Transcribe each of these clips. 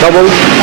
Double.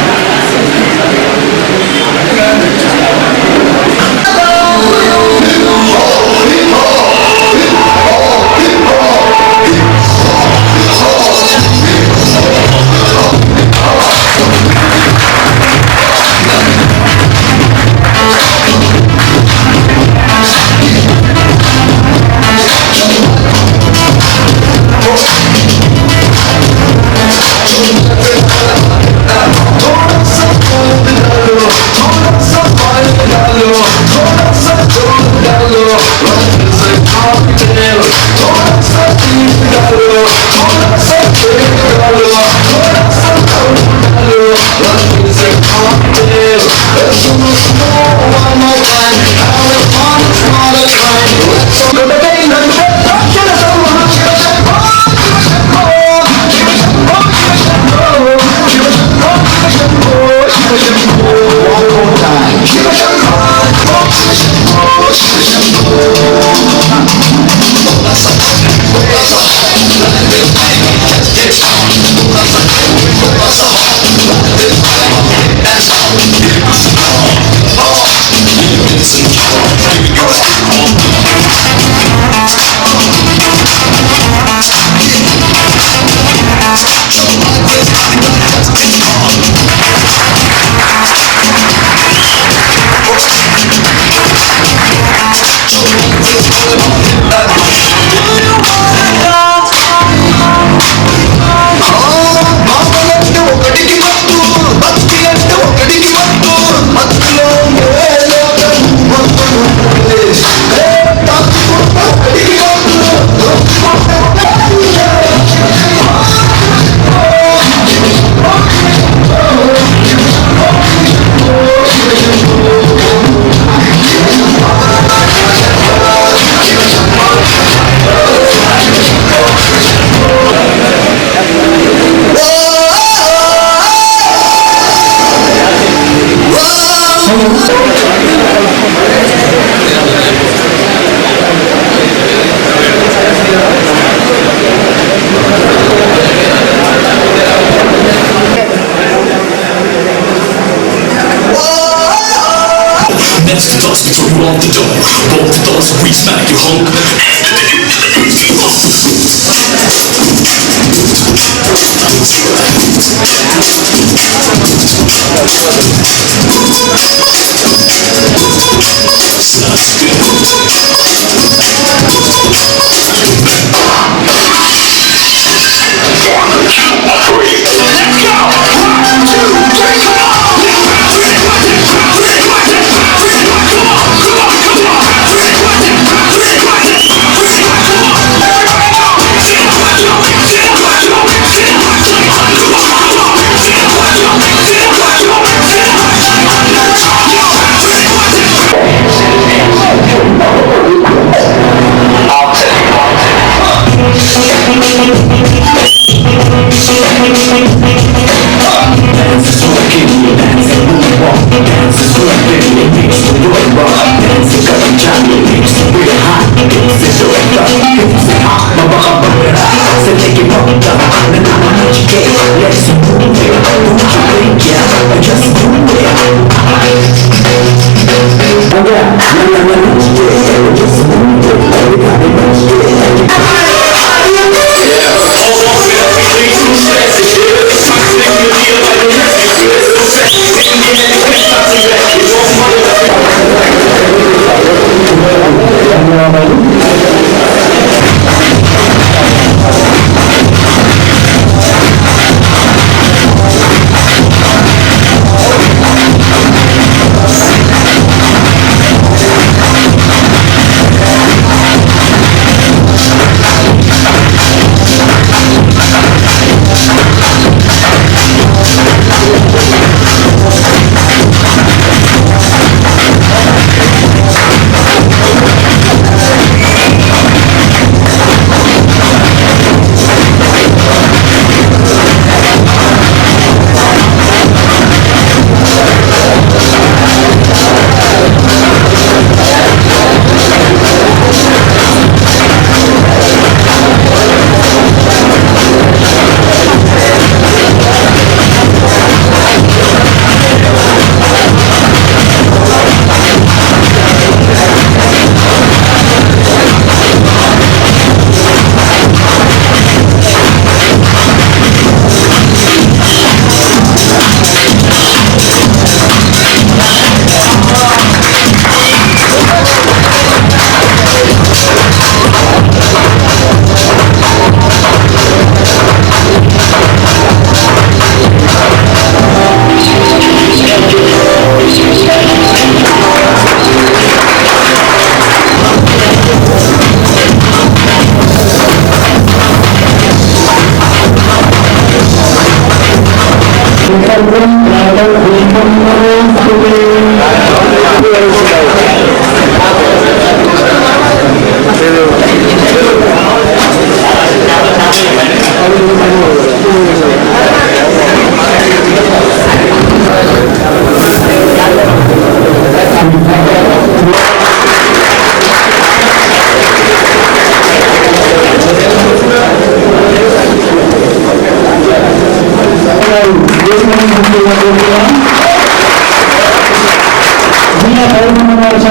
Next to us before you walk the door. Bolt the doors, we smack you hunk. Sounds good. Let's go! 1, 2, 3, come on! Oh,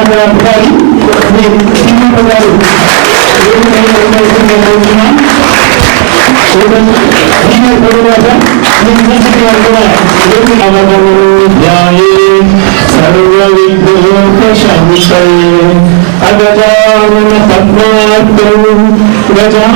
అధికారి శ్రీ శ్రీనివాస గారు senior photographer సర్వ విద్యోపశాంతయే అగజానన పద్మార్కం Gaza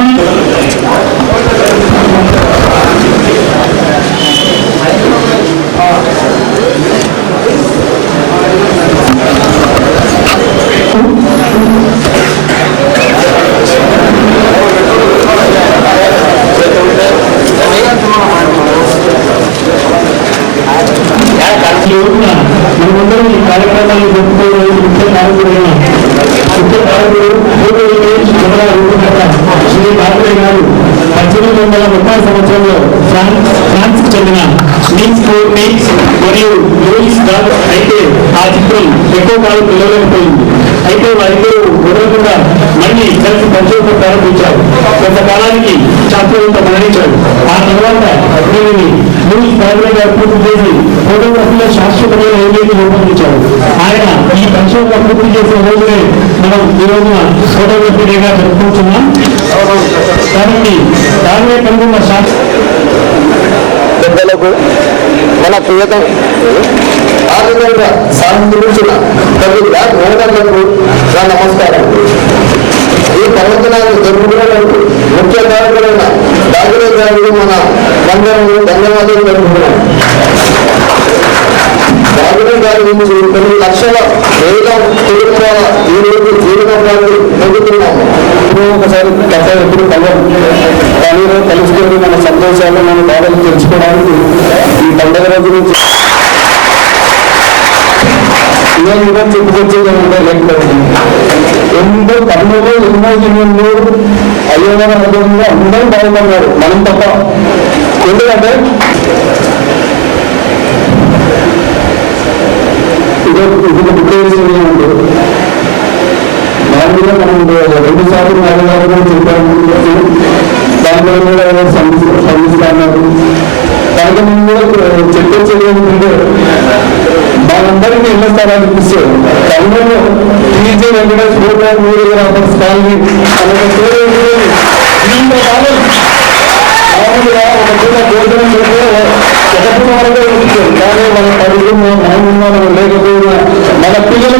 మనమందరం ఈ కార్యక్రమాన్ని జరుపుకోవడం ముఖ్య కారకుడు శ్రీ బాబురాయ్ గారు 1830 సంవత్సరంలో ఫ్రాన్స్ కు చెందిన నీల్స్ మరియు లూయిస్ డాగ్ అయితే ఆ చిత్రం ఎక్కువ కాలం పిలవలేకపోయింది. అయితే వారిద్దరూ వదలకుండా మళ్ళీ కలిసి పనిచేయడం ప్రారంభించారు. కొంతకాలానికి శాస్త్రవేత్త మరణించాడు. ఆ తర్వాత దీనిని లూయిస్ బాబురాయ్ గారు పూర్తి చేసి ఫోటోగ్రఫీలో శాశ్వతమైన ఏదైతే రూపొందించారు. ఆయన ఈ పరిశోధన పూర్తి చేసిన రోజునే మనం ఈ రోజున ఫోటోగ్రఫీ డేగా జరుపుకుంటున్నాం. కాబట్టి దానిలో కనుగొన్న పెద్దలకు మన ప్రియతం ఆనందంగా సాధించిన ప్రజలకు నా నమస్కారం. ఈ పర్వతనాన్ని జరుపుకునేందుకు ముఖ్య కారకులైన డాక్టర్ గారు మన మందిరంలో ధన్యవాదాలు జరుపుకున్నాం. డాక్టర్ గారి నుంచి కొన్ని లక్షల వేల కుటుంబాల ఈ రోజు జీవనోపాధి పొందుతున్నాము. ఒకసారి గత ఎప్పుడు కానీ కలుసుకొని మన సంతోషాలు మన బాధలు తెలుసుకోవడానికి ఈ పండుగ రోజు నుంచి చెప్పుకొచ్చేది లేకపోతే ఎంతో కర్మలో ఎన్నో జన్మలు అయోగ అనుభవంలో అందరూ బాగుపడ్డారు, మనం తప్ప. ఎందుకంటే ఇది ముఖ్యమైన ఉంటుంది. దాని మీద మనం 2 సార్లు 4 సార్లు చెప్పాము. దాంట్లో కూడా స్పందిస్తున్నారు. దాంట్లో కూడా చెప్పేది ఏంటంటే మనందరికీ ఇళ్ల స్థలాలు ఇప్పిస్తారు. కర్మలో టీజీ వెంకటేష్ ఫోటోగ్రాఫర్స్ కాలనీ మామూలుగా ఒక పూట భోజనం చేస్తే ఒకప్పుడు వరకే ఇప్పించారు. కానీ మన పరుగులు మనం లేకపోయినా మన పిల్లలు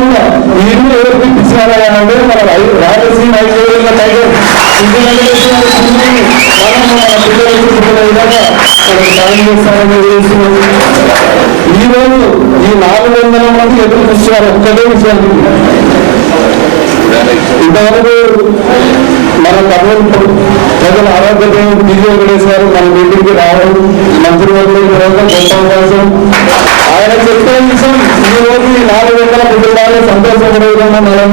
ఇల్లు ఎవరికి ఇప్పించారా అంటే మన రాజశ్రీ ఐదు టైగర్ ఇంటి మనం మన పిల్లలకు విధంగా మనకు సాయం చేస్తారని చేస్తున్నాం. ఈరోజు ఈ 400 మంది ఎదురు చూస్తున్నారు ఒక్కటే విషయానికి. ఇంతవరకు మన కర్నూలు ప్రజల ఆరోగ్యం టీజీ వెంకటేశ్వర మన ఇంటికి రావడం మంత్రివర్గం గొప్ప అవకాశం. ఆయన చెప్పే విషయం ఈ రోజు ఈ 400 కుటుంబాలు సంతోషపడే విధంగా మనం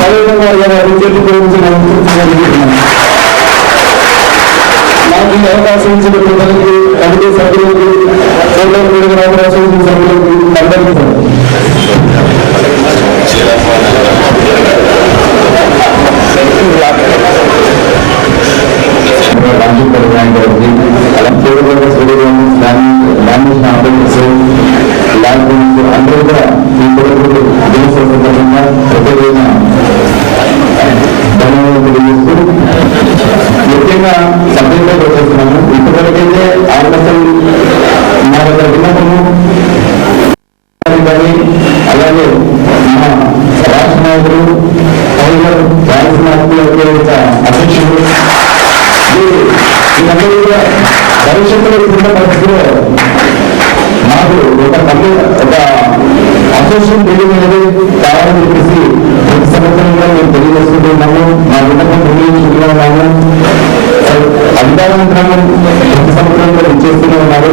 సౌకర్యంగా వారి చేతి గురించి నాకు ఈ అవకాశం ఇచ్చిన పిల్లలకి, కమిటీ సభ్యులకు, ఫోటో అవకాశం ఇచ్చిన సభ్యులకు అందరికీ అందరూ కూడా ఈ కొడుకు దినోత్సవ సందర్భంగా ప్రత్యేకమైన ధన్యవాదాలు తెలియజేస్తూ ముఖ్యంగా సభ్యులతో వచ్చేస్తున్నాము. ఇప్పటివరకైతే అవకాశం మా దగ్గర విన్నపము కానీ అలాగే మా రాష్ట్ర నాయకులు టైగర్ రాజకీయ అధ్యక్షుడు వీళ్ళందరూ కూడా భవిష్యత్తులో ఇప్పుడున్న పరిస్థితిలో మాకు ఒక అసోసియేషన్ బిల్డింగ్ అనేది కావాలని చెప్పేసి ప్రతి సంవత్సరంగా మేము తెలియజేసుకుంటున్నాము. మా విన్నపం తెలియజేసుకుంటున్నాము. అధికారంగా ప్రతి సంవత్సరంలో ఇచ్చేస్తూనే ఉన్నారు.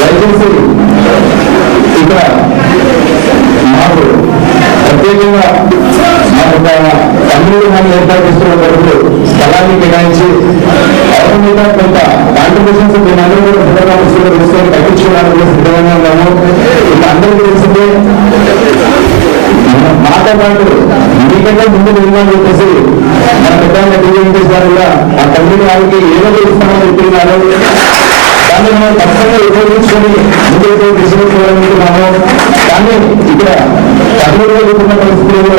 దయచేసి ఇక్కడ మాకు ప్రత్యేకంగా మాకు ఒక కమ్యూనిటీ హాల్ ఏర్పాటు చేస్తున్న వరకు స్థలాన్ని కేటాయించి అవసరం మీద కొంత కాంట్రిబ్యూషన్స్ మేమందరూ కూడా ఫోటోగ్రాఫర్స్లో తీసుకొని తగ్గించుకోవడానికి సిద్ధంగా ఉన్నాము. ఇంకా అందరికీ తెలిసిందే మాతో పాటు మీకంటే ముందు నిర్మాణం చెప్పేసి మన పెద్ద టీవీ వెంకటేష్ గారు కూడా ఆ కమ్యూనిటీ హాల్కి ఏదో ఇస్తామని చెప్తున్నారు. దాన్ని మనం ఖచ్చితంగా ఉపయోగించుకొని ఏదైతే విశ్వవిద్యాలయం కానీ ఇక్కడ కర్నూలులో ఉన్న పరిస్థితుల్లో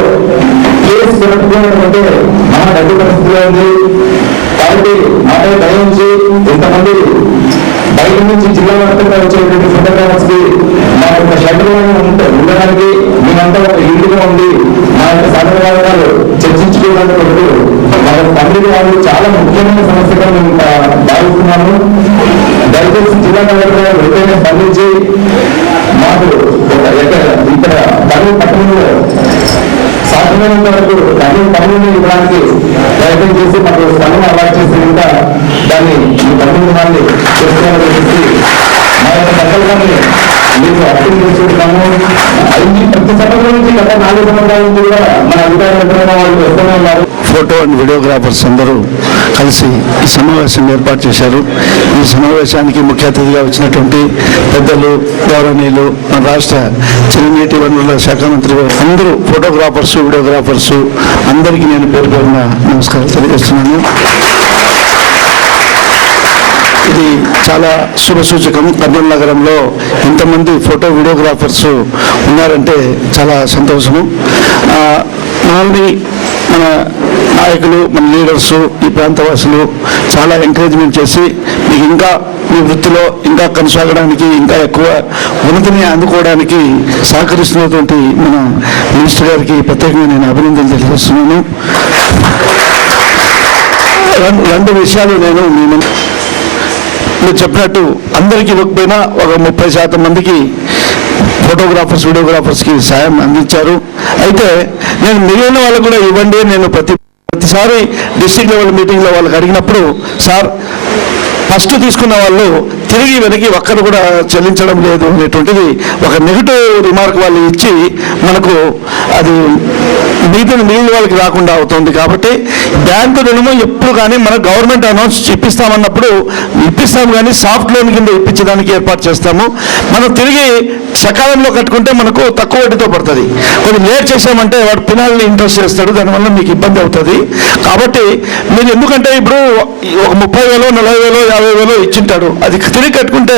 కేసు జరుపుకోవడం అంటే మన గడ్డి పరిస్థితిలో ఉంది. కాబట్టి మాపై దయించి ఇంతమంది బయట నుంచి జిల్లా వ్యాప్తంగా వచ్చేటువంటి ఫోటోగ్రాఫర్స్ కి మా యొక్క షెల్టర్ ఉండడానికి మేమంతా ఒక ఇల్లుగా ఉండి మా యొక్క సాధనాలు చర్చించుకోవడానికి మా తండ్రి గారు చాలా ముఖ్యమైన సమస్యగా మేము భావిస్తున్నాము. దయచేసి జిల్లా కలెక్టర్ వెంటనే స్పందించి మాకు ఇక్కడ కర్నూలు పట్టణంలో సాధ్యమైనంత వరకు కర్నూలు పనులను ఇవ్వడానికి ప్రయత్నం చేసి మాకు స్థలం అలవాటు చేసి ఇంకా దాన్ని ఈ పనులు వాళ్ళని చేసుకోవాలని చెప్పేసి మా యొక్క సంకల్పాన్ని మీకు అర్థం చేసుకుంటున్నాము. ప్రతి సంవత్సరం నుంచి గత 4 సంవత్సరాల నుంచి కూడా మన అధికారులు వాళ్ళు వస్తూనే ఉన్నారు. ఫోటో అండ్ వీడియోగ్రాఫర్స్ అందరూ కలిసి ఈ సమావేశాన్ని ఏర్పాటు చేశారు. ఈ సమావేశానికి ముఖ్య అతిథిగా వచ్చినటువంటి పెద్దలు, గౌరవనీయులు, మన రాష్ట్ర చిరునీటి వనరుల శాఖ మంత్రి అందరూ ఫోటోగ్రాఫర్స్, వీడియోగ్రాఫర్స్ అందరికీ నేను పేరు పేరున నమస్కారం తెలియజేస్తున్నాను. ఇది చాలా శుభసూచకం. కర్నూలు నగరంలో ఇంతమంది ఫోటో వీడియోగ్రాఫర్స్ ఉన్నారంటే చాలా సంతోషము. మనల్ని మన నాయకులు, మన లీడర్సు, ఈ ప్రాంతవాసులు చాలా ఎంకరేజ్మెంట్ చేసి మీకు ఇంకా మీ వృత్తిలో ఇంకా కొనసాగడానికి, ఇంకా ఎక్కువ ఉన్నతిని అందుకోవడానికి సహకరిస్తున్నటువంటి మన మినిస్టర్ గారికి ప్రత్యేకంగా నేను అభినందనలు తెలియజేస్తున్నాను. రెండు విషయాలు నేను మీరు చెప్పినట్టు అందరికీ ఇవ్వకపోయినా ఒక 30% మందికి ఫోటోగ్రాఫర్స్, వీడియోగ్రాఫర్స్కి సాయం అందించారు. అయితే నేను మిగిలిన వాళ్ళకు కూడా ఇవ్వండి. నేను ప్రతిసారి డిస్ట్రిక్ట్ లెవెల్ మీటింగ్లో వాళ్ళకి అడిగినప్పుడు, సార్ ఫస్ట్ తీసుకున్న వాళ్ళు తిరిగి వెనక్కి ఒక్కరు కూడా చెల్లించడం లేదు అనేటువంటిది ఒక నెగిటివ్ రిమార్క్ వాళ్ళు ఇచ్చి మనకు అది మిగిలిన వాళ్ళకి రాకుండా అవుతుంది. కాబట్టి బ్యాంకు రుణము ఎప్పుడు కానీ మన గవర్నమెంట్ అనౌన్స్ ఇప్పిస్తామన్నప్పుడు ఇప్పిస్తాం, కానీ సాఫ్ట్ లోన్ కింద ఇప్పించడానికి ఏర్పాటు చేస్తాము. మనం తిరిగి సకాలంలో కట్టుకుంటే మనకు తక్కువ వడ్డీతో పడుతుంది. కొంచెం లేట్ చేసామంటే వాడు పినాల్ని ఇంట్రెస్ట్ చేస్తాడు, దానివల్ల మీకు ఇబ్బంది అవుతుంది. కాబట్టి మీరు ఎందుకంటే ఇప్పుడు ఒక 30,000, 40,000, 50,000 ఇచ్చింటాడు, అది తిరిగి కట్టుకుంటే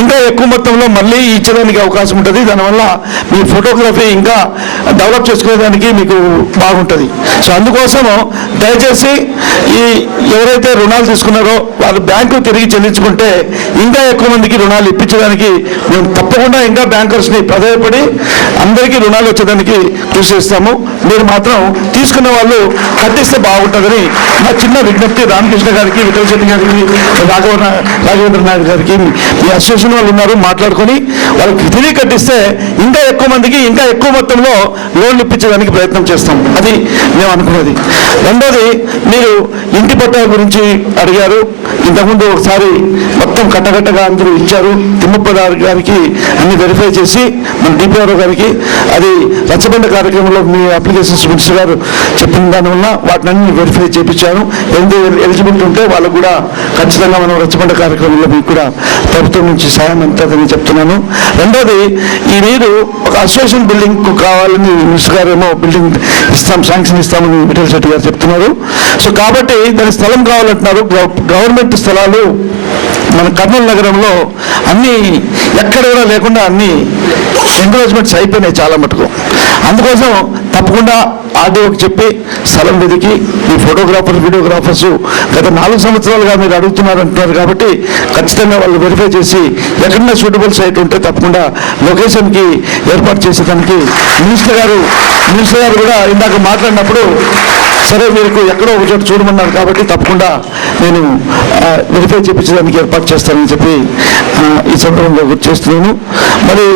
ఇంకా ఎక్కువ మొత్తంలో మళ్ళీ ఇచ్చేదానికి అవకాశం ఉంటుంది. దానివల్ల మీ ఫోటోగ్రఫీ ఇంకా డెవలప్ చేసుకునేదానికి మీకు బాగుంటుంది. సో అందుకోసము దయచేసి ఈ ఎవరైతే రుణాలు తీసుకున్నారో వాళ్ళు బ్యాంకు తిరిగి చెల్లించుకుంటే ఇంకా ఎక్కువ మందికి రుణాలు ఇప్పించడానికి మేము తప్పకుండా ఇంకా బ్యాంకర్స్ని ప్రధానపడి అందరికీ రుణాలు వచ్చేదానికి కృషి చేస్తాము. మీరు మాత్రం తీసుకున్న వాళ్ళు కట్టిస్తే బాగుంటుందని నా చిన్న విజ్ఞప్తి. రామకృష్ణ గారికి, విఠల్ శెట్టి గారికి, రాఘవేంద్ర నాయుడు గారికి, మీ అసోసియేషన్ వాళ్ళు ఉన్నారు, మాట్లాడుకొని వాళ్ళకి తిరిగి కట్టిస్తే ఇంకా ఎక్కువ మందికి ఇంకా ఎక్కువ మొత్తంలో లోన్లు ఇప్పించడానికి ప్రయత్నం చేస్తాం. అది మేము అనుకున్నది. రెండోది, మీరు ఇంటి పట్టా గురించి అడిగారు. ఇంతకుముందు ఒకసారి మొత్తం కట్టకట్టగా అందరూ ఇచ్చారు. తిమ్మప్ప గారికి అన్ని వెరిఫై చేసి మన డిపిఆర్ఓ గారికి అది రచ్చబండ కార్యక్రమంలో మీ అప్లికేషన్స్ మినిస్టర్ గారు చెప్పిన దానివల్ల వాటిని అన్ని వెరిఫై చేయించాను. ఎందుకు ఎలిజిబిలిటీ ఉంటే వాళ్ళకు కూడా ఖచ్చితంగా మనం రచ్చబండ కార్యక్రమంలో మీకు కూడా ప్రభుత్వం నుంచి సాయం అంతదని చెప్తున్నాను. రెండోది, ఈ మీరు ఒక అసోసియేషన్ బిల్డింగ్ కావాలని మినిస్టర్ గారు ఏమో బిల్డింగ్ ఇస్తాం, శాంక్షన్ ఇస్తామని విఠల్ శెట్టి గారు చెప్తున్నారు. సో కాబట్టి దాని స్థలం కావాలంటున్నారు. గవర్నమెంట్ స్థలాలు మన కర్నూలు నగరంలో అన్నీ ఎక్కడ కూడా లేకుండా అన్ని ఎంకరేజ్మెంట్స్ అయిపోయినాయి చాలా మటుకు. అందుకోసం తప్పకుండా ఆర్డీఓకి చెప్పి స్థలం వెతికి ఈ ఫోటోగ్రాఫర్స్, వీడియోగ్రాఫర్స్ గత 4 సంవత్సరాలుగా మీరు అడుగుతున్నారంటున్నారు కాబట్టి ఖచ్చితంగా వాళ్ళు వెరిఫై చేసి ఎక్కడన్నా సూటబుల్ సైట్ ఉంటే తప్పకుండా లొకేషన్కి ఏర్పాటు చేసేదానికి మినిస్టర్ గారు కూడా ఇందాక మాట్లాడినప్పుడు సరే మీకు ఎక్కడో ఒక చోట చూడమన్నారు కాబట్టి తప్పకుండా నేను వెరిఫై చేయించడానికి ఏర్పాటు చేస్తానని చెప్పి ఈ సందర్భంగా గుర్తు చేస్తున్నాను. మరి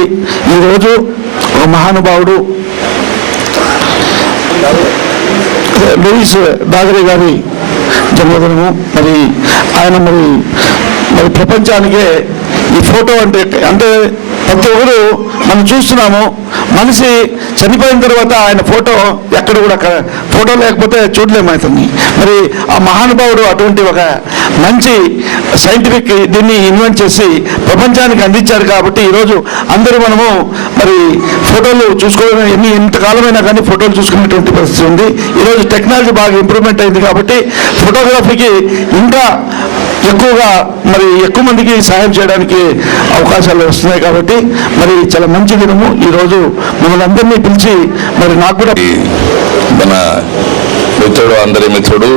ఈరోజు ఒక మహానుభావుడు లూయిస్ డాగరే గారి జన్మదినము. మరి ఆయన మరి ప్రపంచానికే ఈ ఫోటో అంటే ప్రతి ఒక్కరు మనం చూస్తున్నాము. మనిషి చనిపోయిన తర్వాత ఆయన ఫోటో ఎక్కడ కూడా ఫోటో లేకపోతే చూడలేము అతన్ని. మరి ఆ మహానుభావుడు అటువంటి ఒక మంచి సైంటిఫిక్ దీన్ని ఇన్వెంట్ చేసి ప్రపంచానికి అందించారు. కాబట్టి ఈరోజు అందరూ మనము మరి ఫోటోలు చూసుకోవడం ఎంతకాలమైనా కానీ ఫోటోలు చూసుకునేటువంటి పరిస్థితి ఉంది. ఈరోజు టెక్నాలజీ బాగా ఇంప్రూవ్మెంట్ అయింది కాబట్టి ఫోటోగ్రఫీకి ఇంకా ఎక్కువగా మరి ఎక్కువ మందికి సహాయం చేయడానికి అవకాశాలు వస్తున్నాయి కాబట్టి మరి చాలా మంచి దినము ఈరోజు మిమ్మల్ని అందరినీ పిలిచి మరి నాకు కూడా మన మిత్రుడు అందరి మిత్రుడు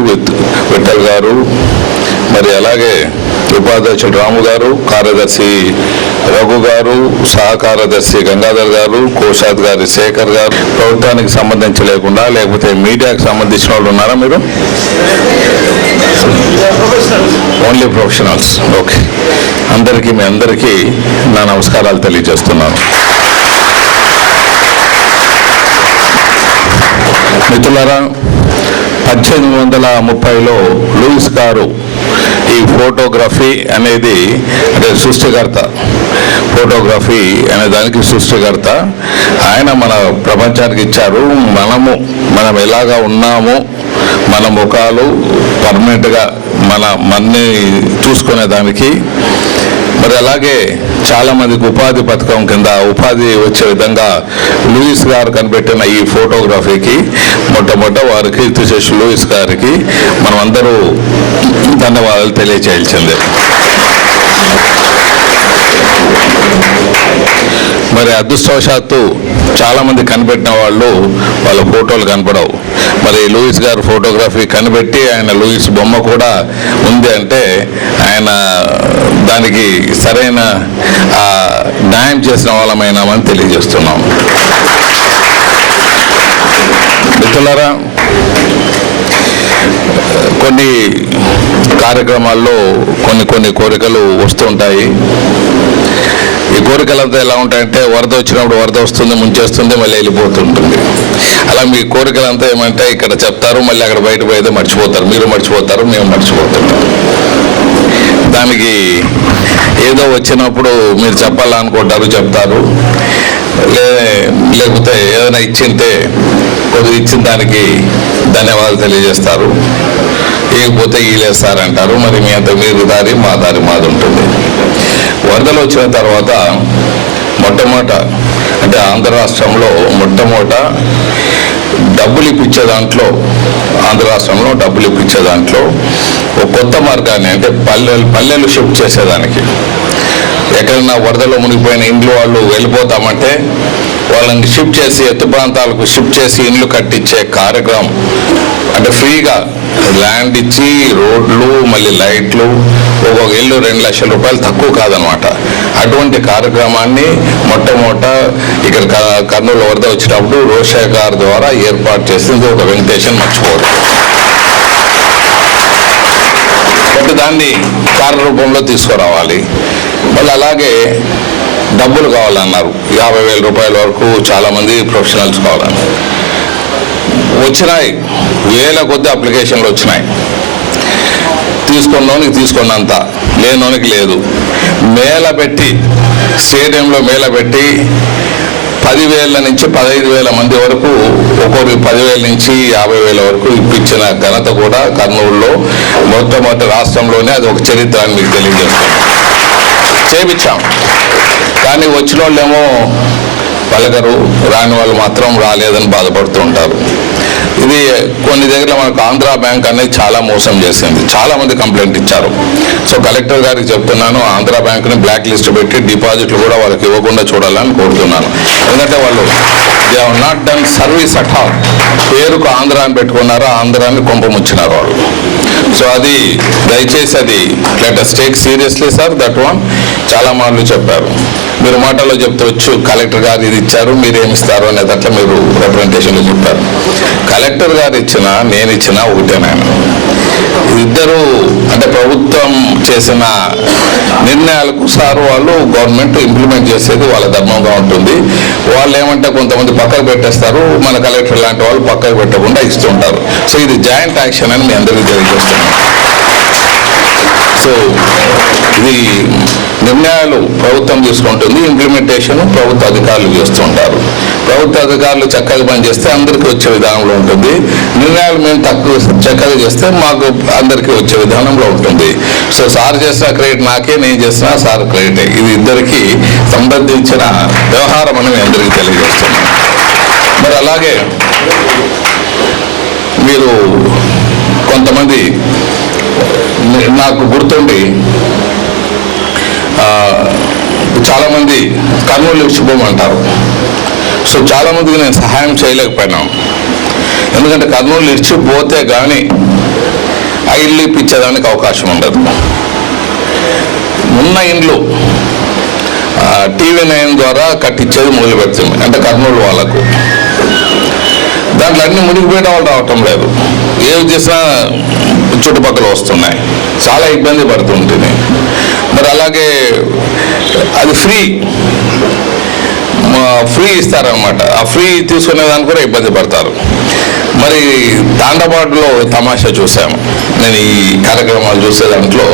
విఠల్ గారు, మరి అలాగే ఉపాధ్యక్షుడు రాము గారు, కార్యదర్శి రఘు గారు, సహకార్యదర్శి గంగాధర్ గారు, కోశాధికారి శేఖర్ గారు, ప్రభుత్వానికి సంబంధించి లేకుండా లేకపోతే మీడియాకి సంబంధించిన వాళ్ళు ఉన్నారా మీరు? Only professionals. ఓకే, మీ అందరికీ నా నమస్కారాలు తెలియజేస్తున్నాను. మిత్రులారా, 1830లో లూయిస్ గారు ఈ ఫోటోగ్రఫీ అనేది అంటే సృష్టికర్త, ఫోటోగ్రఫీ అనే దానికి సృష్టికర్త ఆయన మన ప్రపంచానికి ఇచ్చారు. మనం ఎలాగా ఉన్నాము, మన ముఖాలు పర్మనెంట్గా మనని చూసుకునే దానికి, మరి అలాగే చాలామందికి ఉపాధి పథకం కింద ఉపాధి వచ్చే విధంగా లూయిస్ గారు కనిపెట్టిన ఈ ఫోటోగ్రఫీకి వారి కీర్తిశేషులు లూయిస్ గారికి మనం అందరూ ధన్యవాదాలు తెలియచేయాల్సిందే. మరి అదృష్టవశాత్తు చాలామంది కనిపెట్టిన వాళ్ళ ఫోటోలు కనపడవు. మరి లూయిస్ గారు ఫోటోగ్రఫీ కనిపెట్టి ఆయన లూయిస్ బొమ్మ కూడా ఉంది అంటే ఆయన దానికి సరైన న్యాయం చేసిన వాళ్ళమైనామని తెలియజేస్తున్నాం. మిత్రులారా, కొన్ని కార్యక్రమాల్లో కొన్ని కోరికలు వస్తుంటాయి. ఈ కోరికలంతా ఎలా ఉంటాయంటే వరద వచ్చినప్పుడు వరద వస్తుంది, ముంచేస్తుంది, మళ్ళీ వెళ్ళిపోతుంటుంది. అలా మీ కోరికలంతా ఏమంటే ఇక్కడ చెప్తారు, మళ్ళీ అక్కడ బయట పోయేదో మర్చిపోతారు. మీరు మర్చిపోతారు, మేము మర్చిపోతుంటాం. దానికి ఏదో వచ్చినప్పుడు మీరు చెప్పాలనుకుంటారు, చెప్తారు. లేకపోతే ఏదైనా ఇచ్చింటే కొద్దిగా ఇచ్చిన దానికి ధన్యవాదాలు తెలియజేస్తారు. ఇకపోతే వీలేస్తారంటారు. మరి మీ అంత మీరు దారి మా దారి మాది ఉంటుంది. వరదలు వచ్చిన తర్వాత అంటే ఆంధ్ర రాష్ట్రంలో డబ్బులు ఇప్పించే దాంట్లో ఒక కొత్త మార్గాన్ని అంటే పల్లెలు షిఫ్ట్ చేసేదానికి, ఎక్కడన్నా వరదలో మునిగిపోయిన ఇండ్లు వాళ్ళు వెళ్ళిపోతామంటే వాళ్ళని షిఫ్ట్ చేసి ఎత్తు ప్రాంతాలకు షిఫ్ట్ చేసి ఇండ్లు కట్టించే కార్యక్రమం, అంటే ఫ్రీగా ల్యాండ్ ఇచ్చి రోడ్లు మళ్ళీ లైట్లు ఒక్కొక్క ఇల్లు 2 లక్షల రూపాయలు తక్కువ కాదనమాట. అటువంటి కార్యక్రమాన్ని ఇక్కడ కర్నూలు వరద వచ్చినప్పుడు రోషేగార్ ద్వారా ఏర్పాటు చేసింది ఒక వెంకటేషన్ మర్చిపోదు. బట్ దాన్ని కార్యరూపంలో తీసుకురావాలి. మళ్ళీ అలాగే డబ్బులు కావాలన్నారు. 50,000 రూపాయల వరకు చాలామంది ప్రొఫెషనల్స్ కావాలన్నారు. వచ్చినాయి, వేల కొద్ది అప్లికేషన్లు వచ్చినాయి. తీసుకున్నోనికి తీసుకున్నంత, లేనోనికి లేదు. స్టేడియంలో మేళ పెట్టి 10,000 నుంచి 15,000 మంది వరకు, ఒక్కొక్కరికి 10,000 నుంచి 50,000 వరకు ఇప్పించిన ఘనత కూడా కర్నూలులో మొట్టమొదటి రాష్ట్రంలోనే అది ఒక చరిత్ర అని మీకు తెలియజేస్తాం. చేపించాం. కానీ వచ్చిన వాళ్ళేమో పలకరు, రాని వాళ్ళు మాత్రం రాలేదని బాధపడుతూ ఉంటారు. ఇది కొన్ని దగ్గర మనకు ఆంధ్ర బ్యాంక్ అనేది చాలా మోసం చేసింది. చాలామంది కంప్లైంట్ ఇచ్చారు. సో కలెక్టర్ గారికి చెప్తున్నాను, ఆంధ్ర బ్యాంక్ని బ్లాక్ లిస్ట్ పెట్టి డిపాజిట్లు కూడా వాళ్ళకి ఇవ్వకుండా చూడాలని కోరుతున్నాను. ఎందుకంటే వాళ్ళు they have not done service at all. పేరుకు ఆంధ్ర అని పెట్టుకున్నారు, ఆంధ్రాన్ని కొంపముచ్చినారు వాళ్ళు. సో అది దయచేసి అది let us take seriously sir that one. చాలా మార్లు చెప్పారు. మీరు మాటల్లో చెప్తవచ్చు కలెక్టర్ గారు ఇది ఇచ్చారు, మీరేమిస్తారు అనేది అట్లా మీరు రిప్రజెంటేషన్లో చెప్పారు. కలెక్టర్ గారు ఇచ్చినా నేను ఇచ్చినా ఒకటేనాయన. ఇద్దరు అంటే ప్రభుత్వం చేసిన నిర్ణయాలకు సార్ వాళ్ళు గవర్నమెంట్ ఇంప్లిమెంట్ చేసేది వాళ్ళ ధర్మంగా ఉంటుంది. వాళ్ళు ఏమంటే కొంతమంది పక్కకు పెట్టేస్తారు, మన కలెక్టర్ లాంటి వాళ్ళు పక్కకు పెట్టకుండా ఇస్తుంటారు. సో ఇది జాయింట్ యాక్షన్ అని మీ అందరికీ తెలియజేస్తున్నాను. సో ఇది నిర్ణయాలు ప్రభుత్వం తీసుకుంటుంది, ఇంప్లిమెంటేషన్ ప్రభుత్వ అధికారులు చేస్తుంటారు. ప్రభుత్వ అధికారులు చక్కగా పనిచేస్తే అందరికీ వచ్చే విధానంలో ఉంటుంది. నిర్ణయాలు మేము చక్కగా చేస్తే మాకు అందరికీ వచ్చే విధానంలో ఉంటుంది. సో సార్ చేసిన క్రెడిట్ నాకే, నేను చేసిన సార్ క్రెడిటే. ఇది ఇద్దరికి సంబంధించిన వ్యవహారం అని మేము అందరికీ తెలియజేస్తున్నాం. మరి అలాగే మీరు కొంతమంది నాకు గుర్తుండి చాలామంది కర్నూలు ఇచ్చిపోమంటారు. సో చాలామందికి నేను సహాయం చేయలేకపోయినాను. ఎందుకంటే కర్నూలు ఇచ్చిపోతే కానీ ఆ ఇల్లు ఇప్పించేదానికి అవకాశం ఉండదు. ఉన్న ఇండ్లు TV9 ద్వారా కట్టించేది మొదలు పెడుతుంది, అంటే కర్నూలు వాళ్ళకు. దాంట్లో అన్ని మునిగిపోయిన వాళ్ళు రావటం లేదు, ఏవి చేసినా చుట్టుపక్కల వస్తున్నాయి, చాలా ఇబ్బంది పడుతుంటుంది. మరి అలాగే అది ఫ్రీ ఇస్తారనమాట. ఆ ఫ్రీ తీసుకునే దానికి కూడా ఇబ్బంది పడతారు. మరి తాండపాటులో తమాషా చూశాను నేను. ఈ కార్యక్రమాలు చూసే దాంట్లో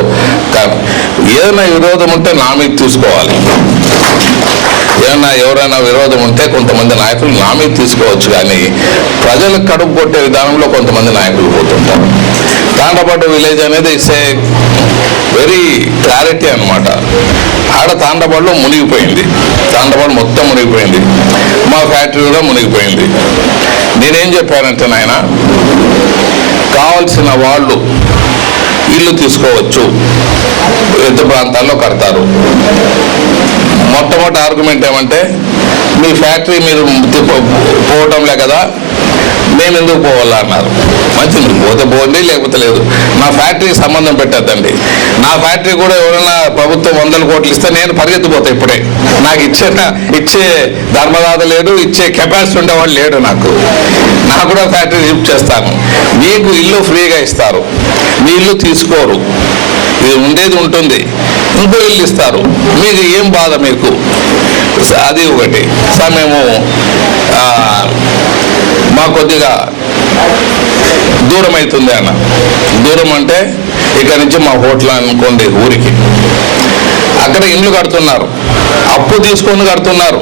ఏదైనా విరోధం ఉంటే నా మీద తీసుకోవాలి. ఎవరైనా విరోధం ఉంటే కొంతమంది నాయకులు నా మీద తీసుకోవచ్చు, కానీ ప్రజలకు కడుపు కొట్టే విధానంలో కొంతమంది నాయకులు పోతుంటారు. తాండపాటు విలేజ్ అనేది ఇట్స్ ఏ వెరీ క్లారిటీ అనమాట. ఆడ తాండపాడులో మునిగిపోయింది, తాండపాడు మొత్తం మునిగిపోయింది, మా ఫ్యాక్టరీ కూడా మునిగిపోయింది. నేనేం చెప్పానంటే, నాయన కావాల్సిన వాళ్ళు ఇల్లు తీసుకోవచ్చు, ఎత్తు ప్రాంతాల్లో కడతారు. మొట్టమొదటి ఆర్గ్యుమెంట్ ఏమంటే, మీ ఫ్యాక్టరీ మీరు పోవటంలే కదా, మేము ఎందుకు పోవాలా అన్నారు. మంచిది, పోతే పోండి, లేకపోతే లేదు. నా ఫ్యాక్టరీకి సంబంధం పెట్టద్దండి. నా ఫ్యాక్టరీ కూడా ఎవరైనా ప్రభుత్వం 100 కోట్లు ఇస్తే నేను పరిగెత్తిపోతా ఇప్పుడే. నాకు ఇచ్చే ధర్మదాత లేడు, ఇచ్చే కెపాసిటీ ఉండేవాళ్ళు లేడు. నాకు కూడా ఫ్యాక్టరీ లిఫ్ట్ చేస్తాను. మీకు ఇల్లు ఫ్రీగా ఇస్తారు, మీ ఇల్లు తీసుకోరు, ఇది ఉండేది ఉంటుంది, ఇంకో ఇల్లు ఇస్తారు, మీకు ఏం బాధ మీకు? అది ఒకటి. సార్ మేము మా కొద్దిగా దూరం అవుతుంది అన్న. దూరం అంటే ఇక్కడ నుంచి మా హోటల్ అనుకోండి ఊరికి, అక్కడ ఇండ్లు కడుతున్నారు, అప్పు తీసుకొని కడుతున్నారు.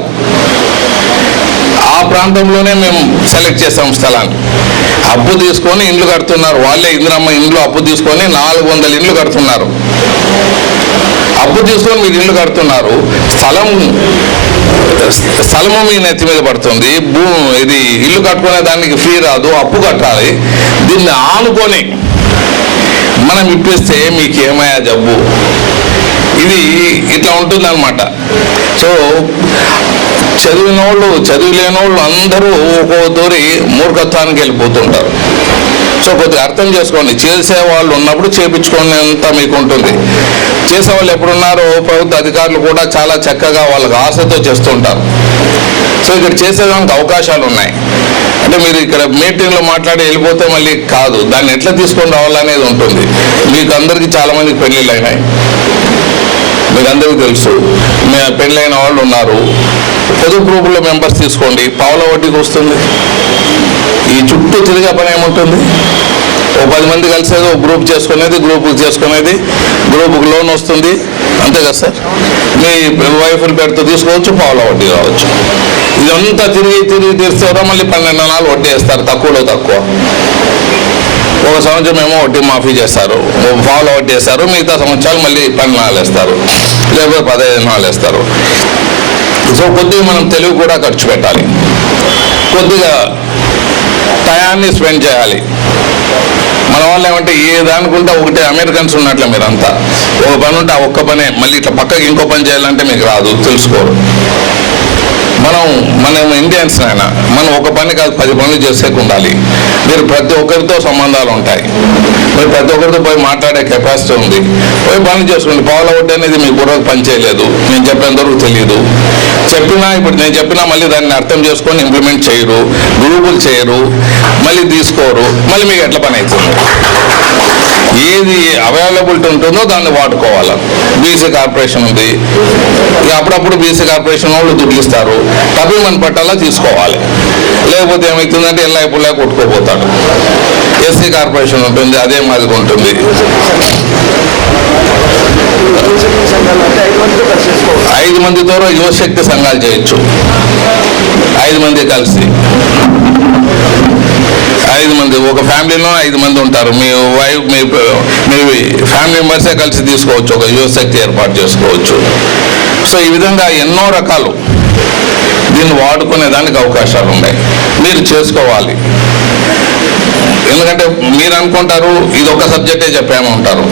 ఆ ప్రాంతంలోనే మేము సెలెక్ట్ చేస్తాం స్థలాన్ని. అప్పు తీసుకొని ఇండ్లు కడుతున్నారు వాళ్ళే. ఇందిరమ్మ ఇండ్లు అప్పు తీసుకొని 400 ఇండ్లు కడుతున్నారు. అప్పు తీసుకొని మీరు ఇల్లు కడుతున్నారు, స్థలము మీ నెత్తి మీద పడుతుంది. ఇది ఇల్లు కట్టుకునే దానికి ఫీ రాదు, అప్పు కట్టాలి. దీన్ని ఆనుకొని మనం ఇప్పిస్తే మీకు ఏమయ్యా జబ్బు? ఇది ఇట్లా ఉంటుందన్నమాట. సో చదివినోళ్ళు చదివిలేనోళ్ళు అందరూ ఒక్కో దూరి మూర్ఖత్వానికి వెళ్ళిపోతుంటారు. సో కొద్దిగా అర్థం చేసుకోండి. చేసేవాళ్ళు ఉన్నప్పుడు చేపించుకునేంత మీకు ఉంటుంది. చేసేవాళ్ళు ఎప్పుడున్నారో ప్రభుత్వ అధికారులు కూడా చాలా చక్కగా వాళ్ళకి ఆశతో చేస్తుంటారు. సో ఇక్కడ చేసేదానికి అవకాశాలు ఉన్నాయి. అంటే మీరు ఇక్కడ మీటింగ్లో మాట్లాడి వెళ్ళిపోతే మళ్ళీ కాదు, దాన్ని ఎట్లా తీసుకొని రావాలనేది ఉంటుంది. మీకు అందరికీ చాలామందికి పెళ్ళిళ్ళు అయినాయి, మీకు అందరికీ తెలుసు. పెళ్ళైన వాళ్ళు ఉన్నారు. పొదుపు గ్రూపుల్లో మెంబర్స్ తీసుకోండి, పావుల వడ్డీకి వస్తుంది. ఈ చుట్టూ తిరిగే పని ఏముంటుంది? ఓ 10 మంది కలిసేది, ఒక గ్రూప్ చేసుకునేది, గ్రూపుకి లోన్ వస్తుంది, అంతే కదా సార్? మీ వైఫ్ని పేరుతో తీసుకోవచ్చు, పావుల వడ్డీ రావచ్చు. ఇదంతా తిరిగి తీస్తారో మళ్ళీ 12 నెలలు వడ్డీ వేస్తారు, తక్కువలో తక్కువ. ఒక సంవత్సరం ఏమో వడ్డీ మాఫీ చేస్తారు, పావుల వడ్డీ వేస్తారు, మిగతా సంవత్సరాలు మళ్ళీ 12 నెలలు వేస్తారు, లేకపోతే 15 నెలలు వేస్తారు. సో కొద్దిగా మనం తెలివి కూడా ఖర్చు పెట్టాలి, కొద్దిగా టయాన్ని స్పెండ్ చేయాలి. మన వాళ్ళు ఏమంటే ఏ దానికుంటే ఒకటే అమెరికన్స్ ఉన్నట్లే మీరంతా. ఒక పని ఉంటే ఆ ఒక్క పనే, మళ్ళీ ఇట్లా పక్కకి ఇంకో పని చేయాలంటే మీకు రాదు, తెలుసుకోరు. మనం ఇండియన్స్ అయినా మనం ఒక పని కాదు 10 పనులు చేసే ఉండాలి. మీరు ప్రతి ఒక్కరితో సంబంధాలు ఉంటాయి, మీరు ప్రతి ఒక్కరితో పోయి మాట్లాడే కెపాసిటీ ఉంది, పోయి పనులు చేసుకోండి. పావుల వడ్డీ అనేది మీ బుర్రకు పని చేయలేదు, నేను చెప్పేంతవరకు తెలియదు. ఇప్పుడు నేను చెప్పినా మళ్ళీ దాన్ని అర్థం చేసుకొని ఇంప్లిమెంట్ చేయరు, గ్రూపులు చేయరు, మళ్ళీ తీసుకోరు, మళ్ళీ మీకు ఎట్లా పని అవుతుంది? ఏది అవైలబిలిటీ ఉంటుందో దాన్ని వాడుకోవాలి. బీసీ కార్పొరేషన్ ఉంది, ఇక అప్పుడప్పుడు బీసీ కార్పొరేషన్ వాళ్ళు దుడ్లు ఇస్తారు, టబిమన్ పట్టాలా తీసుకోవాలి. లేకపోతే ఏమవుతుందంటే ఎల్లా కొట్టుకోపోతాడు. ఎస్సీ కార్పొరేషన్ ఉంటుంది, అదే మాదిరి ఉంటుంది. 5 మందితో యువశక్తి సంఘాలు చేయొచ్చు. 5 మంది కలిసి, 5 మంది ఒక ఫ్యామిలీలో 5 మంది ఉంటారు. మీ వైఫ్ మీ ఫ్యామిలీ మెంబర్సే కలిసి తీసుకోవచ్చు, ఒక యువశక్తి ఏర్పాటు చేసుకోవచ్చు. సో ఈ విధంగా ఎన్నో రకాలు దీన్ని వాడుకునే దానికి అవకాశాలు ఉన్నాయి, మీరు చేసుకోవాలి. ఎందుకంటే మీరు అనుకుంటారు ఇది ఒక సబ్జెక్టే చెప్పామంటారు.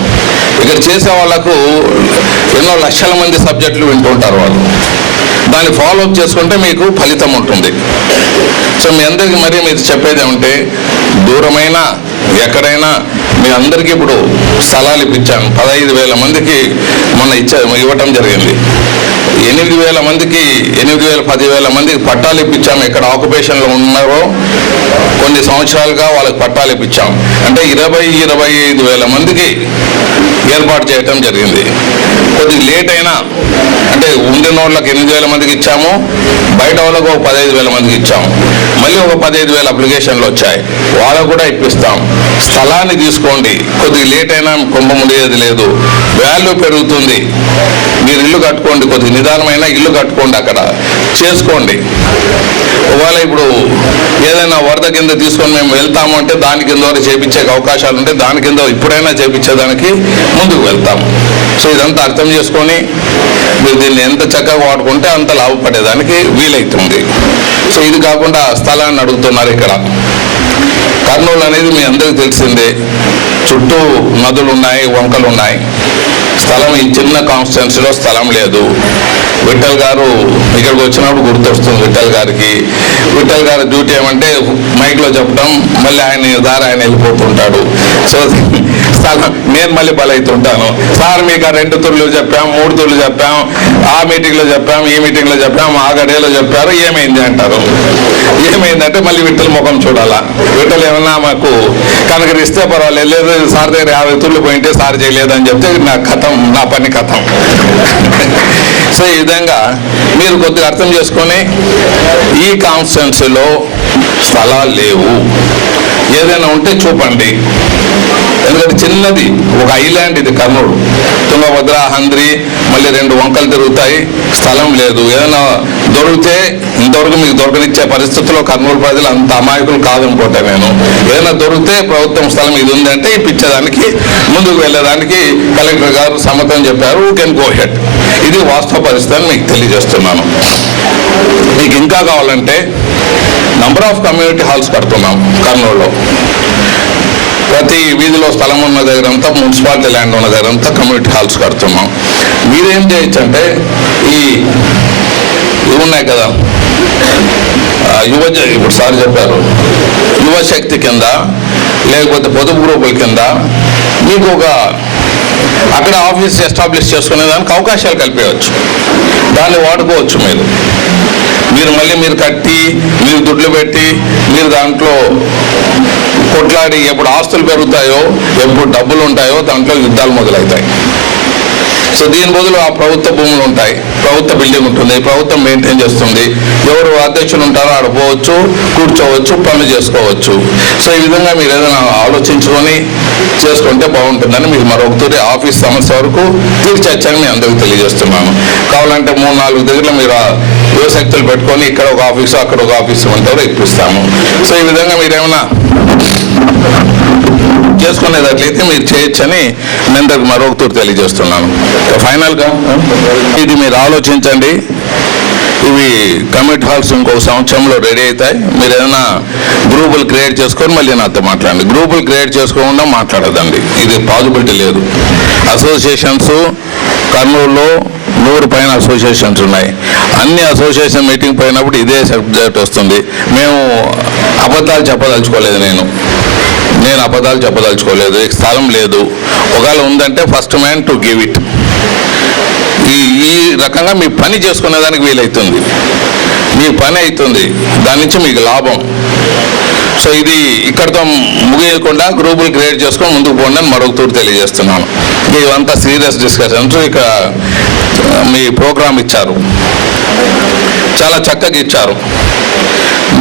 ఇక్కడ చేసే వాళ్ళకు ఎన్నో లక్షల మంది సబ్జెక్టులు వింటుంటారు వాళ్ళు. దాన్ని ఫాలోఅప్ చేసుకుంటే మీకు ఫలితం ఉంటుంది. సో మీ అందరికీ మరి మీరు చెప్పేది ఏమంటే దూరమైన ఎక్కడైనా మీ అందరికీ ఇప్పుడు స్థలాలు ఇప్పించాను. 15,000 మందికి మొన్న ఇవ్వటం జరిగింది. 8,000 మందికి 10,000 మందికి పట్టాలు ఇప్పించాము. ఎక్కడ ఆక్యుపేషన్లో ఉన్నారో కొన్ని సంవత్సరాలుగా వాళ్ళకి పట్టాలు ఇప్పించాం. అంటే 25,000 మందికి ఏర్పాటు చేయటం జరిగింది. కొద్దిగా లేట్ అయినా అంటే ఉండిన వాళ్ళకి 8,000 మందికి ఇచ్చాము, బయట వాళ్ళకు ఒక 15,000 మందికి ఇచ్చాము. మళ్ళీ ఒక 15,000 అప్లికేషన్లు వచ్చాయి, వాళ్ళకు కూడా ఇప్పిస్తాం. స్థలాన్ని తీసుకోండి, కొద్దిగా లేట్ అయినా కుంభ ముడియేది లేదు, వాల్యూ పెరుగుతుంది. మీరు ఇల్లు కట్టుకోండి, కొద్దిగా నిదానమైన ఇల్లు కట్టుకోండి, అక్కడ చేసుకోండి. ఒకవేళ ఇప్పుడు ఏదైనా వరద కింద తీసుకొని మేము వెళ్తాము అంటే దాని కింద వరకు చేయించే అవకాశాలు ఉంటే దాని కింద ఇప్పుడైనా చేయించేదానికి ముందుకు వెళ్తాము. సో ఇదంతా అర్థం చేసుకొని మీరు దీన్ని ఎంత చక్కగా వాడుకుంటే అంత లాభపడేదానికి వీలవుతుంది. సో ఇది కాకుండా స్థలాన్ని అడుగుతున్నారు. ఇక్కడ కర్నూలు అనేది మీ అందరికీ తెలిసిందే, చుట్టూ నదులు ఉన్నాయి, వంకలు ఉన్నాయి. స్థలం ఈ చిన్న కాన్స్టిట్యున్సీలో స్థలం లేదు. విఠల్ గారు ఇక్కడికి వచ్చినప్పుడు గుర్తొస్తుంది విఠల్ గారికి. విఠల్ గారి డ్యూటీ ఏమంటే మైక్లో చెప్పడం, మళ్ళీ ఆయన దారి ఆయన వెళ్ళిపోతుంటాడు. సో స్థలం నేను మళ్ళీ బలవుతుంటాను. సార్ మీకు 2 తూర్లు చెప్పాం, 3 తూర్లు చెప్పాం, ఆ మీటింగ్లో చెప్పాం, ఈ మీటింగ్లో చెప్పాం, ఆ గడియలో చెప్పారు, ఏమైంది అంటారు. ఏమైందంటే మళ్ళీ విఠల్ ముఖం చూడాలా. విఠల్ ఏమన్నా మాకు కనుకరిస్తే పర్వాలేదు, లేదు సార్ దగ్గర 50 తూర్లు పోయింటే సార్ చేయలేదని చెప్తే నా పని కథం. సో ఈ విధంగా మీరు కొద్దిగా అర్థం చేసుకొని ఈ కాన్స్టిట్యున్సీలో స్థలాలు లేవు, ఏదైనా ఉంటే చూపండి. ఎందుకంటే చిన్నది ఒక ఐలాండ్ ఇది కర్నూలు, తుంగభద్ర, హంద్రి, మళ్ళీ 2 వంకలు తిరుగుతాయి, స్థలం లేదు. ఏదైనా దొరికితే ఇంతవరకు మీకు దొరకనిచ్చే పరిస్థితుల్లో కర్నూలు ప్రజలు అంత అమాయకులు కాదనుకుంటా నేను. ఏదైనా దొరికితే ప్రభుత్వం స్థలం ఇది ఉందంటే ఇప్పించేదానికి ముందుకు వెళ్ళేదానికి కలెక్టర్ గారు సమ్మతం చెప్పారు. You can go head. ఇది వాస్తవ పరిస్థితి అని మీకు తెలియజేస్తున్నాను. మీకు ఇంకా కావాలంటే నంబర్ ఆఫ్ కమ్యూనిటీ హాల్స్ కడుతున్నాం కర్నూలులో. ప్రతి వీధిలో స్థలం ఉన్న దగ్గర అంతా, మున్సిపాలిటీ ల్యాండ్ ఉన్న దగ్గర అంతా కమ్యూనిటీ హాల్స్ కడుతున్నాం. మీరేం చేయొచ్చు అంటే ఇవి ఉన్నాయి కదా ఇప్పుడు సార్ చెప్పారు, యువశక్తి కింద లేకపోతే పొదుపు గ్రూపుల కింద మీకు ఒక అక్కడ ఆఫీస్ ఎస్టాబ్లిష్ చేసుకునే దానికి అవకాశాలు కల్పించవచ్చు. దాన్ని వాడుకోవచ్చు. మీరు మళ్ళీ మీరు కట్టి, మీరు దుడ్లు పెట్టి, మీరు దాంట్లో కొట్లాడి ఎప్పుడు ఆస్తులు పెరుగుతాయో, ఎప్పుడు డబ్బులు ఉంటాయో దాంట్లో యుద్ధాలు మొదలవుతాయి. సో దీని బదులు ఆ ప్రభుత్వ భూములు ఉంటాయి, ప్రభుత్వ బిల్డింగ్ ఉంటుంది, ప్రభుత్వం మెయింటైన్ చేస్తుంది. ఎవరు అధ్యక్షులు ఉంటారో ఆడ పోవచ్చు, కూర్చోవచ్చు, పనులు చేసుకోవచ్చు. సో ఈ విధంగా మీరు ఏదైనా ఆలోచించుకొని చేసుకుంటే బాగుంటుందని మీరు మరొకటి ఆఫీస్ సమస్య వరకు తీర్చొచ్చని మీ అందరికీ తెలియజేస్తున్నాను. కావాలంటే 3-4 దగ్గర మీరు యువశక్తులు పెట్టుకొని ఇక్కడ ఒక ఆఫీసు, అక్కడ ఒక ఆఫీసు ఉంటారో ఇప్పిస్తాము. సో ఈ విధంగా మీరేమైనా చేసుకునేటట్లయితే మీరు చేయొచ్చని నేను మరొకటి తెలియజేస్తున్నాను. ఫైనల్గా ఇది మీరు ఆలోచించండి. ఇవి కమ్యూనిటీ హాల్స్ ఇంకో సంవత్సరంలో రెడీ అవుతాయి. మీరు ఏదైనా గ్రూపులు క్రియేట్ చేసుకొని మళ్ళీ నాతో మాట్లాడండి. గ్రూపులు క్రియేట్ చేసుకోకుండా మాట్లాడదండి, ఇది పాసిబిలిటీ లేదు. అసోసియేషన్స్ కర్నూలులో 100 పైన అసోసియేషన్స్ ఉన్నాయి. అన్ని అసోసియేషన్ మీటింగ్ పోయినప్పుడు ఇదే సబ్జెక్ట్ వస్తుంది. మేము అబద్ధాలు చెప్పదలుచుకోలేదు, నేను అబద్ధాలు చెప్పదలుచుకోలేదు. స్థలం లేదు, ఒకవేళ ఉందంటే first man to give it. ఈ రకంగా మీ పని చేసుకునేదానికి వీలవుతుంది, మీ పని అవుతుంది, దాని నుంచి మీకు లాభం. సో ఇది ఇక్కడితో ముగియకుండా గ్రూపులు క్రియేట్ చేసుకొని ముందుకు పోండి అని మరొకటి తెలియజేస్తున్నాను. ఇవంతా సీరియస్ డిస్కషన్స్. ఇక మీ ప్రోగ్రామ్ ఇచ్చారు, చాలా చక్కగా ఇచ్చారు.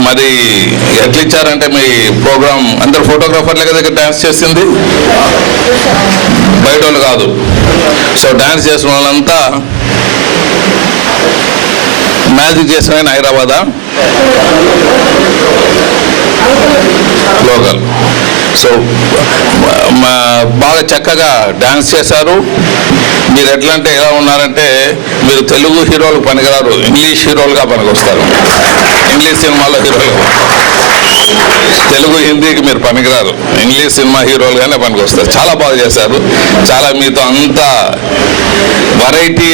మరి ఎట్లా ఇచ్చారంటే మీ ప్రోగ్రామ్ అందరు ఫోటోగ్రాఫర్లే కదా డ్యాన్స్ చేసింది, బయట వాళ్ళు కాదు. సో డ్యాన్స్ చేసిన వాళ్ళంతా మ్యాజిక్ చేసిన హైదరాబాదా లోకల్. సో బాగా చక్కగా డ్యాన్స్ చేశారు. మీరు ఎట్లా అంటే ఎలా ఉన్నారంటే మీరు తెలుగు హీరోలు పనికిరారు, ఇంగ్లీష్ హీరోలుగా పనికొస్తారు, ఇంగ్లీష్ సినిమాలో హీరోలు. తెలుగు హిందీకి మీరు పనికిరారు, ఇంగ్లీష్ సినిమా హీరోలుగానే పనికి వస్తారు. చాలా బాగా చేశారు. చాలా మీతో అంత వెరైటీ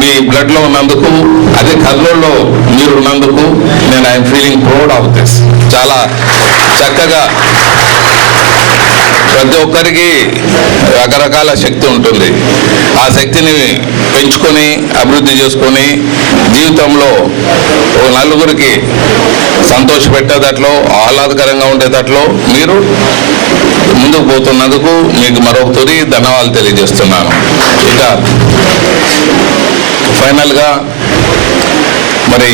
మీ బ్లడ్లో ఉన్నందుకు, అదే కర్నూలులో మీరు ఉన్నందుకు నేను I'm feeling proud of this. చాలా చక్కగా ప్రతి ఒక్కరికి రకరకాల శక్తి ఉంటుంది. ఆ శక్తిని పెంచుకొని అభివృద్ధి చేసుకొని జీవితంలో ఓ నలుగురికి సంతోషపెట్టేటట్లో, ఆహ్లాదకరంగా ఉండేటట్లో మీరు ముందుకు పోతున్నందుకు మీకు మరొక తొలి ధన్యవాదాలు తెలియజేస్తున్నాను. ఇక ఫైనల్గా మరి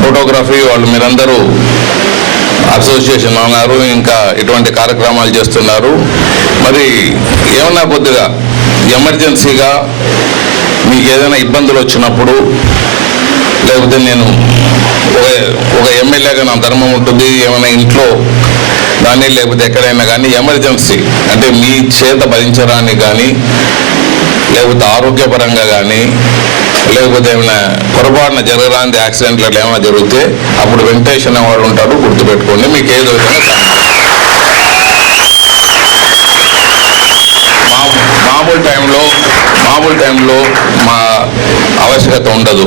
ఫోటోగ్రఫీ వాళ్ళు మీరందరూ అసోసియేషన్ ఉన్నారు, ఇంకా ఇటువంటి కార్యక్రమాలు చేస్తున్నారు. మరి ఏమన్నా కొద్దిగా ఎమర్జెన్సీగా మీకు ఏదైనా ఇబ్బందులు వచ్చినప్పుడు, లేకపోతే నేను ఒక ఎమ్మెల్యేగా నా ధర్మం ఉంటుంది, ఏమైనా ఇంట్లో కానీ లేకపోతే ఎక్కడైనా కానీ ఎమర్జెన్సీ అంటే మీ చేత భరించడానికి కానీ, లేకపోతే ఆరోగ్యపరంగా కానీ, లేకపోతే ఏమైనా పొరపాటున జరగరాని యాక్సిడెంట్లు అట్లా ఏమైనా జరిగితే అప్పుడు వెంకటేశ్వర వాడు ఉంటారు, గుర్తుపెట్టుకోండి. మీకు ఏదో విధంగా మామూలు టైంలో మా ఆవశ్యకత ఉండదు.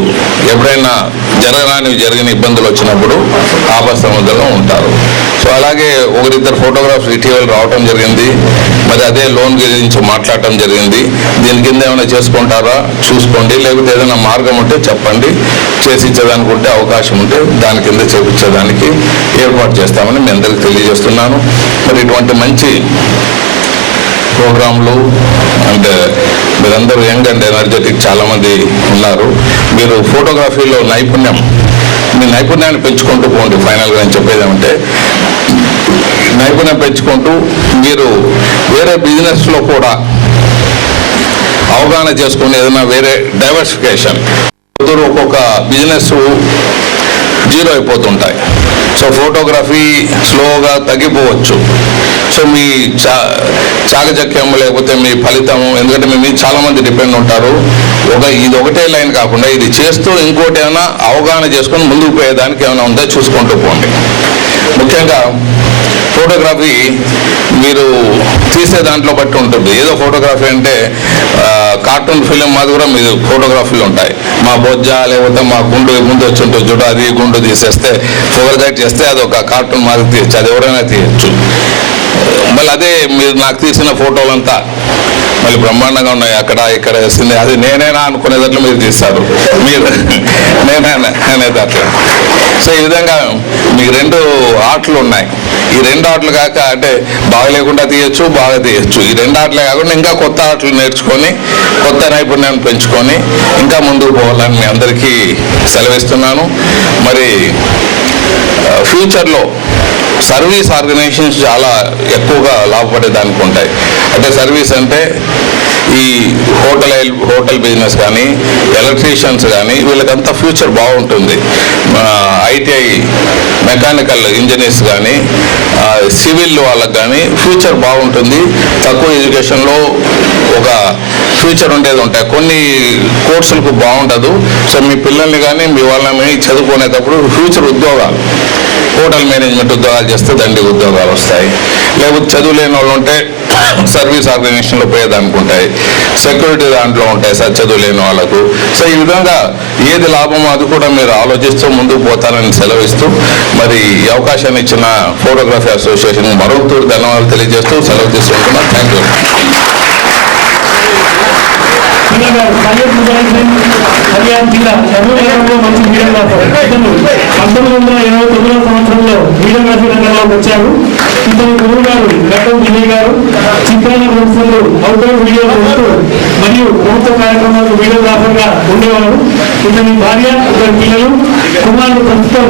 ఎప్పుడైనా జరిగిన ఇబ్బందులు వచ్చినప్పుడు ఆపసముద్రంలో ఉంటారు. సో అలాగే ఒకరిద్దరు ఫోటోగ్రాఫ్స్ ఇటీవల రావటం జరిగింది. మరి అదే లోన్ గురించి మాట్లాడటం జరిగింది. దీని కింద ఏమైనా చేసుకుంటారా చూసుకోండి, లేకపోతే ఏదైనా మార్గం ఉంటే చెప్పండి. చేసిచ్చేదానికి ఉంటే అవకాశం ఉంటే దాని కింద చేపించేదానికి ఏర్పాటు చేస్తామని మీ అందరికీ తెలియజేస్తున్నాను. మరి ఇటువంటి మంచి ప్రోగ్రాంలు అండ్ మీరందరూ యంగ్ అండ్ ఎనర్జెటిక్ చాలామంది ఉన్నారు. మీరు ఫోటోగ్రఫీలో మీ నైపుణ్యాన్ని పెంచుకుంటూ పోండి. ఫైనల్గా నేను చెప్పేది ఏమంటే, నైపుణ్యం పెంచుకుంటూ మీరు వేరే బిజినెస్లో కూడా అవగాహన చేసుకుని ఏదైనా వేరే డైవర్సిఫికేషన్, ఒక్కొక్క బిజినెస్ జీరో అయిపోతుంటాయి. సో ఫోటోగ్రఫీ స్లోగా తగ్గిపోవచ్చు. సో మీ చాకచక్యం లేకపోతే మీ ఫలితము, ఎందుకంటే మీ మీద చాలామంది డిపెండ్ ఉంటారు. ఇది ఒకటే లైన్ కాకుండా ఇది చేస్తూ ఇంకోటి ఏమైనా అవగాహన చేసుకొని ముందుకు పోయేదానికి ఏమైనా ఉందో చూసుకుంటూ పోండి. ముఖ్యంగా ఫోటోగ్రఫీ మీరు తీసే దాంట్లో బట్టి ఉంటుంది. ఏదో ఫోటోగ్రఫీ అంటే కార్టూన్ ఫిలిం మాది కూడా మీరు ఫోటోగ్రఫీలు ఉంటాయి. మా బొజ్జ లేకపోతే మా గుండు ముందు వచ్చి ఉంటుంది చూడ, అది గుండు తీసేస్తే ఫోటోగ్రాఫ్ చేస్తే అది ఒక కార్టూన్ మాది తీయచ్చు, అది ఎవరైనా తీయచ్చు. మళ్ళీ అదే మీరు నాకు తీసిన ఫోటోలంతా మళ్ళీ బ్రహ్మాండంగా ఉన్నాయి, అక్కడ ఇక్కడ వేసింది అది నేనేనా అనుకునేటట్లు మీరు తీస్తారు, మీరు నేనేనా అనేటట్లు. సో ఈ విధంగా మీకు రెండు ఆటలు ఉన్నాయి. ఈ రెండు ఆటలు కాక అంటే బాగా లేకుండా తీయచ్చు, బాగా తీయచ్చు. ఈ రెండు ఆటలే కాకుండా ఇంకా కొత్త ఆటలు నేర్చుకొని కొత్త నైపుణ్యాన్ని పెంచుకొని ఇంకా ముందుకు పోవాలని మీ అందరికీ సెలవిస్తున్నాను. మరి ఫ్యూచర్లో సర్వీస్ ఆర్గనైజేషన్స్ చాలా ఎక్కువగా లాభపడేదానికి ఉంటాయి. అంటే సర్వీస్ అంటే ఈ హోటల్ బిజినెస్ కానీ, ఎలక్ట్రీషియన్స్ కానీ, వీళ్ళకంతా ఫ్యూచర్ బాగుంటుంది. ఐటీఐ మెకానికల్ ఇంజనీర్స్ కానీ, సివిల్ వాళ్ళకి కానీ ఫ్యూచర్ బాగుంటుంది. తక్కువ ఎడ్యుకేషన్లో ఒక ఫ్యూచర్ ఉండేది ఉంటాయి. కొన్ని కోర్సులకు బాగుండదు. సో మీ పిల్లల్ని కానీ మీ వాళ్ళని చదువుకునేటప్పుడు ఫ్యూచర్ ఉద్యోగాలు, హోటల్ మేనేజ్మెంట్ ఉద్యోగాలు చేస్తే దండి ఉద్యోగాలు వస్తాయి. లేకపోతే చదువులేని వాళ్ళు ఉంటే సర్వీస్ ఆర్గనైజేషన్లో పోయేదానికి ఉంటాయి, సెక్యూరిటీ దాంట్లో ఉంటాయి సార్ చదువు లేని వాళ్ళకు. సో ఈ విధంగా ఏది లాభమో అది కూడా మీరు ఆలోచిస్తూ ముందుకు పోతారని సెలవిస్తూ, మరి ఈ అవకాశాన్ని ఇచ్చిన ఫోటోగ్రఫీ అసోసియేషన్ మరొకతూరు ధన్యవాదాలు తెలియజేస్తూ సెలవు తీసుకుంటున్నాను. Thank you. హర్యానా జిల్లా కర్నూలు మంచి వీడియోగ్రాఫర్. ఇతను 1989 సంవత్సరంలో వీడియోగ్రఫీ రంగంలోకి వచ్చారు. ఇతని గురువు గారు డాక్టర్ విజయ్ గారు చిత్రాల సంస్థలు అవుట్డోర్ వీడియో చేస్తూ మరియు ప్రభుత్వ కార్యక్రమాలకు వీడియోగ్రాఫర్ గా ఉండేవారు. ఇతని భార్య, ఇద్దరు పిల్లలు, కుమారుడు ప్రస్తుతం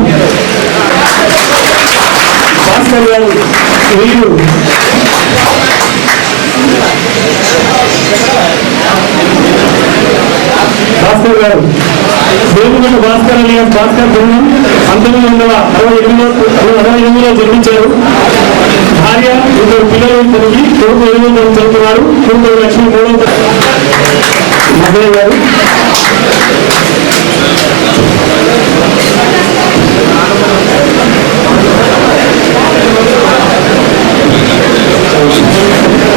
భాస్కర్ గారు. వీరు భాస్కర్ గారు దేవుడు భాస్కర్ అలియాస్ భాస్కర్ బృందం 1968లో జన్మించారు. భార్య, ఇద్దరు పిల్లలు, తనకి కొడుకు 8వ తరగతి చదువుతున్నారు. కొడుకు లక్ష్మీ 3వ తరగతి గారు.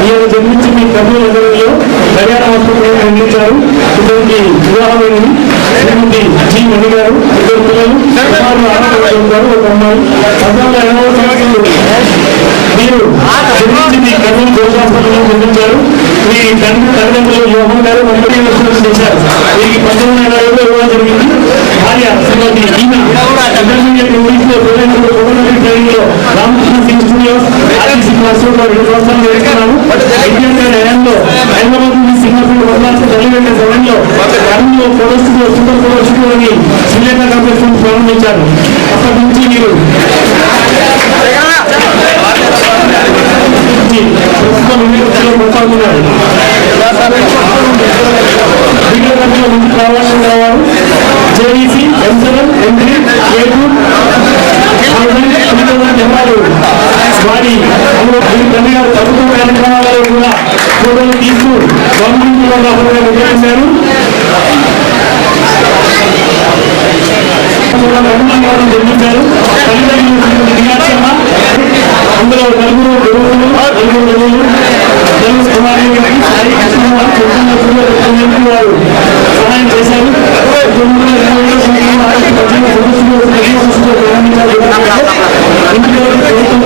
ఈయన జన్మించింది కర్నూలు నగరంలో కళ్యాణ ఆసుపత్రిని నిర్మించారు. ఇటువంటి వివాహమైనది శ్రీమతి జి మణి గారు, ఇద్దరు పిల్లలు, కుమారులు ఆనందరావు గారు, ఒక అమ్మాయి. 1980వ సంవత్సరంలో మీరు జన్మించింది కర్నూలు జోష్ హాస్పిటల్లో జన్మించారు. మీ తల్లిదండ్రులు యోహన్ గారు మంత్రి చేశారు. వీరికి 1970లో వివాహం జరిగింది. భార్య శ్రీమతి ఈనా ఇంటర్మీడియట్ ఇంగ్లీష్లో ట్రైనింగ్ లో రామకృష్ణ సింగ్ స్టూడియోస్ ఆర్టీసీ క్లాసులో 2 సంవత్సరాలు నేర్చుకున్నాను. విద్యార్థి హయాంలో హైదరాబాద్ నుండి సింగపూర్ వదలాల్సిన తల్లిదండ్రుల సమయంలో కర్నూలులో ప్రొడక్షన్ సూపర్ ప్రొడక్షన్ అని శ్రీలంక కాంపిటీషన్ ప్రారంభించారు. అప్పటి నుంచి మీరు ప్రస్తుతం యూనివర్సిటీలో కొనసాగుతున్నారు. ముందుకు రావాలని రావాలి. జేఈసీ M7 M3 A2 వారి తండ్రి గారు ప్రభుత్వ కార్యక్రమాలలో కూడా ఫోటోలు తీస్తూ గవర్నమెంట్ నిర్వహించారు. నిర్మించారు. తల్లిదండ్రులు విద్యార్థమ్మ, అందులో నలుగురు గురువులు, తెలుగు కుమారి సాయి కృష్ణ వారు సహాయం చేశారు. ప్రభుత్వం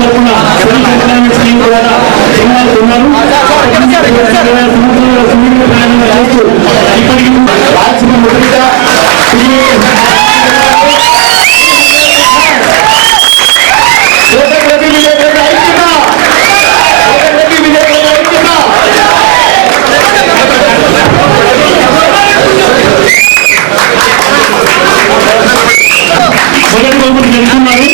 తరఫున స్కీమ్ ద్వారా సినిమాలు ఉన్నారు. ఇప్పటికీ మొదటి బహుమతి గెలుచుకున్నారు.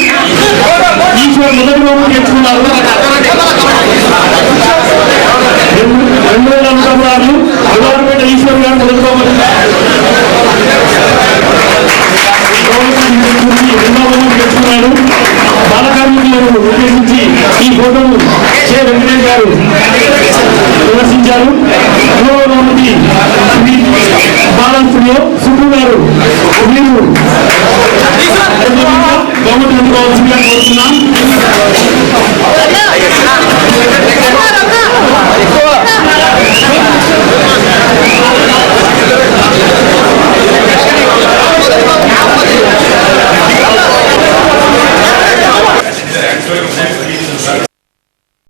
ఈశ్వర్ మొదటి బహుమతి గెలుచుకున్నారు. 2006 గవర్నమెంట్ ఈశ్వర్ గారు మొదటి బహుమతి, రెండవ బహుమతి గెలుచుకున్నాడు. బాల కార్మికులను ఉద్దేశించి ఈ ఫోటోను కె వెంకటేష్ గారు ప్రదర్శించారు. మూడవ బహుమతి బాల స్టూడియో